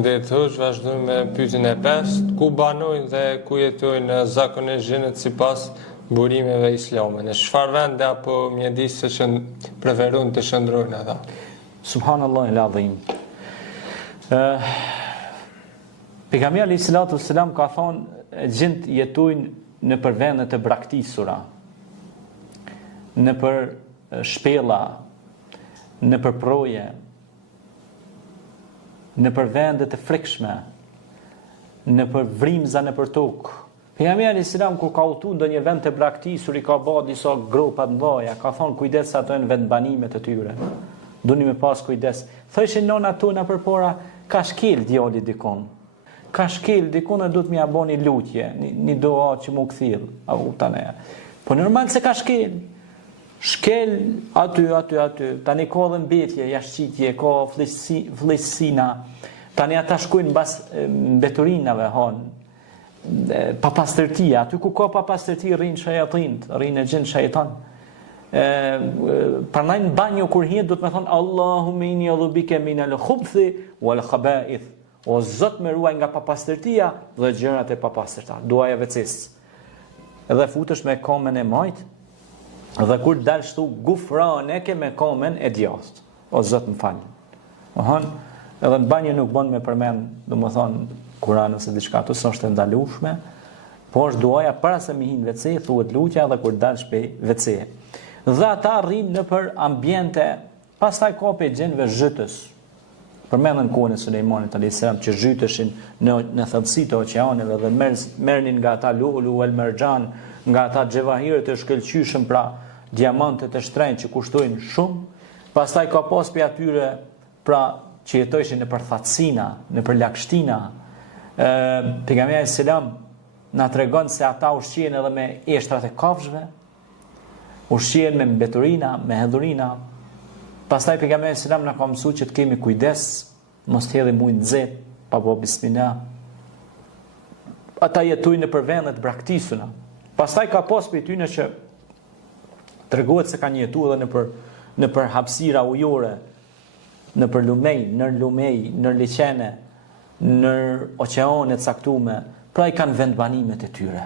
Përshëndet hoq, vazhdojmë me pyetjen e 5, ku banojnë dhe ku jetojnë zakonisht xhenët sipas burimeve islame? Në çfarë vende apo mjedise që preferojnë të shndrojnë ata? Subhanallahu el-azim. Pejgamberi alayhis salatu wassalam ka thonë gjint jetojnë në për vende të braktisura, në për shpella, në për proje, në për vende të frikshme, në për vrimza në për tokë. Pejgamberi alayhis salam kur ka udhëtuar ndonjë vend të braktisur i ka bërë disa gropa të mëdha, ka thonë kujdes ato në vendbanimet e tyre. Duni me pas kujdes. Thoshin nona tona përpora, ka shkel djali dikon. Ka shkel dikon e duhet më ia bëni lutje, një dua që më kthjell, apo tani. Po normal se ka shkel. Shkel aty. Tani ka dhe mbetje, jashtëqitje, ka vllësina. Tani ata shkojnë mbas mbeturinave hon. Papastërtia, aty ku ka papastërti rrin shajatin, rrin e gjin shajtan. Prandaj në banjo kur hihet do të më thonë Allahumma inni a'udhu bika minal khubthi wal khaba'ith. O Zot më ruaj nga papastërtia dhe gjërat e papastërta. Duaja vecis. Edhe futesh me komen e majt. Dhe kur dalë shtu gufrane ke me komen e djast. O Zot më fal. Edhe në banjë nuk bën me përmend, domethënë Kur'an ose diçka të s'është e ndalueshme, por është duaja para se mi hin WC, thuhet lutja edhe kur dalësh pe WC. Dhe ata rrinë në për ambiente, pastaj ka pe gjenve zhytës. Përmendën kohën e Sulejmanit alayhis salam që zhyteshin në thellësitë e oqeaneve dhe merrnin nga ata lu'lu wal marjan, nga ata xhevahirët e shkëlqyshëm, pra diamantet e shtrenjtë që kushtojnë shumë. Pastaj ka pas pe atyre pra që jetojshin në për thatësina, në për lagështina. Pejgamberi alayhis salam na tregon se ata ushqihen edhe me eshtrat e kafshëve, ushqihen me mbeturina, me hedhurina. Pastaj pejgamberi alayhis salam na ka mësuar që të kemi kujdes, mos të hedhim ujë nxehtë, pa bëu bismillah. Ata jetojnë në për vende të braktisura. Pastaj ka pas për tyne që tregohet se kanë jetuar edhe në për hapësira ujore, në për lumej, në liqene, në oqeane të caktuar, pra i kanë vendbanimet e tyre.